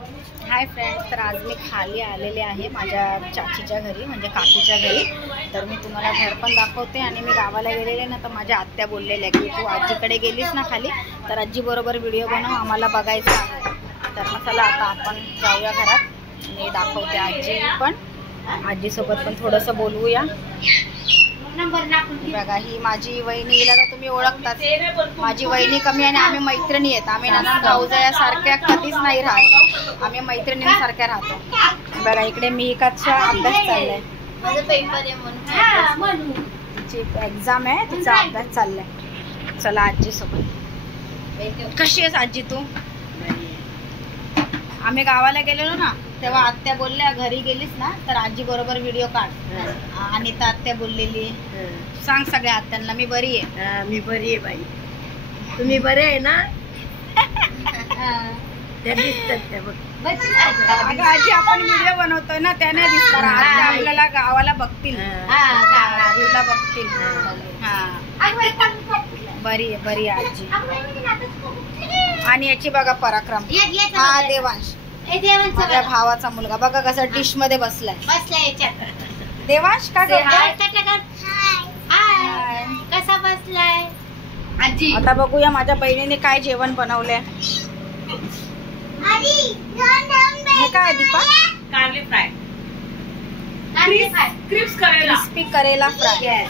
Hi friends, तर आज मी खाली आलेले आहे माझ्या चाचीच्या घरी, म्हणजे काकीच्या घरी. तर मी तुम्हाला घर पण दाखवते. आणि मी गावाला गेलेले ना, तर माझ्या आत्या बोललेल्या की तू आजीकडे गेलीस ना खाली, तर आजी बरोबर व्हिडिओ बनव, आम्हाला बघायचं आहे. तर मग चला आता आपण जाऊया घरात. मी दाखवते आजी पण, आजीसोबत पण थोडंसं बोलवूया. बघा, ही माझी वहिनी, हिला तर तुम्ही ओळखताच. माझी वहिनी कमी आणि आम्ही मैत्रिणी आहेत. आम्ही नाना भाऊजायासारख्या कधीच नाही राहत, आम्ही मैत्रिणींसारख्या राहतो. बघा, इकडे मिहिकाचा अभ्यास चाललाय. तिची एक्झाम आहे, तिचा अभ्यास चाललाय. चला आजी सोबत. कशी आहेस आजी तू? आम्ही गावाला गेलेलो ना, तेव्हा आत्या बोलल्या घरी गेलीस ना तर आजी बरोबर व्हिडिओ काढ. आणि तर आत्या बोललेली, सांग सगळ्या आत्यांना मी बरी आहे. मी बरी आहे बाई, तुम्ही बरे आहे ना? त्या दिसतात त्या बघ. अगं आजी, आपण व्हिडिओ बनवतोय ना, त्याने दिसणार. आत्या आपल्याला गावाला बघतील, तुला बघतील. बरी आहे, बरी आहे आजी. आणि याची बघा पराक्रम, हा देवांश, माझ्या भावाचा मुलगा. बघा कसा डिश मध्ये बसलाय. देवांश का कसा बसलाय आजी? आता बघूया माझ्या बहिणीने काय जेवण बनवलंय. हे काय दीपा? कारली फ्राय, क्रिस्पी करेला फ्राय.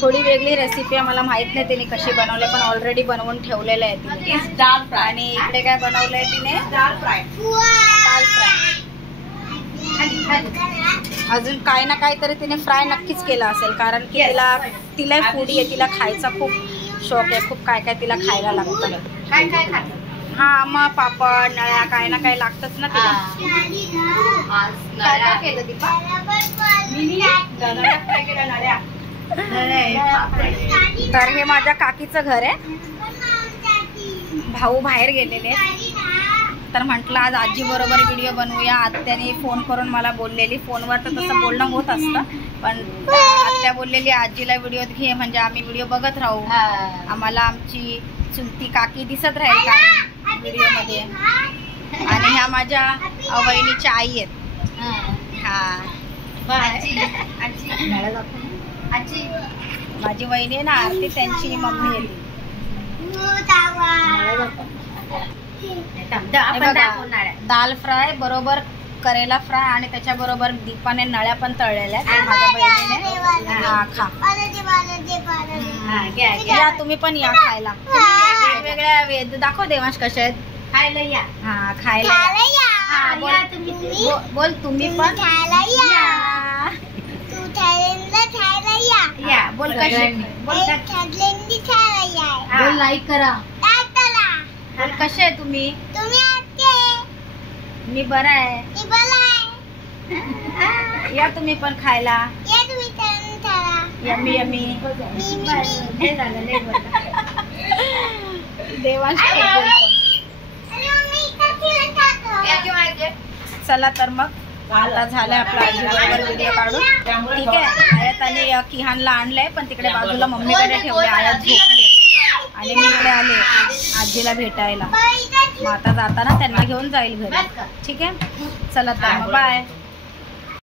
थोडी वेगळी रेसिपी आहे, मला माहित नाही तिने कशी बनवले, पण ऑलरेडी बनवून ठेवलेलं आहे तिने. दाल फ्राय. आणि इकडे काय बनवलंय तिने? दाल फ्राय. दाल फ्राय. अजून काय ना काय तरी तिने फ्राय नक्कीच केला असेल, कारण की तिला फूडी आहे, तिला खायचा खूप शौक आहे. खूप काय काय तिला खायला लागतं. काय काय खाते? हा, मग पापड नळ्या काय ना काय लागतच ना तिला. काय काय केलं दीपा? तर हे माझ्या काकीचं घर आहे. भाऊ बाहेर गेलेले, तर म्हटलं आज आजी बरोबर व्हिडिओ बनवूया. आत्याने फोन करून मला बोललेली, फोनवर तर तसं बोलणं होत असतं, पण आत्या बोललेली आजीला व्हिडिओ घे, म्हणजे आम्ही व्हिडिओ बघत राहू, आम्हाला आमची चुलती काकी दिसत राहील का व्हिडिओ मध्ये. आणि ह्या माझ्या वहिनीच्या आई आहेत. हा, आजी माझी वहिनी आहे ना आरती, त्यांची मम्मी आहे ती. दाल फ्राय बरोबर करेला फ्राय, आणि त्याच्या बरोबर दीपाने नळ्या पण तळलेल्या आहेत माझ्या बहिणीने. हा, खा. या तुम्ही पण या खायला. वेगवेगळ्या दाखव देवांश कशा आहेत. खायला या. हा, खायला या. बोल तुम्ही पण या. बोल कसे, बोल लाईक करा. बोल कसे आहे तुम्ही? मी बरा आहे. या तुम्ही पण खायला. Yummy yummy. देवांश चला तर मग आता झालंय आपला आजीबरोबर व्हिडिओ काढून. ठीक आहे. आयात आणि किहानला आणलंय, पण तिकडे बाजूला मम्मीकडे ठेवले. आयात झोपली आणि मी इकडे आले आजीला भेटायला. मग आता जाताना त्यांना घेऊन जाईल घरी. ठीक आहे, चला तर मग बाय.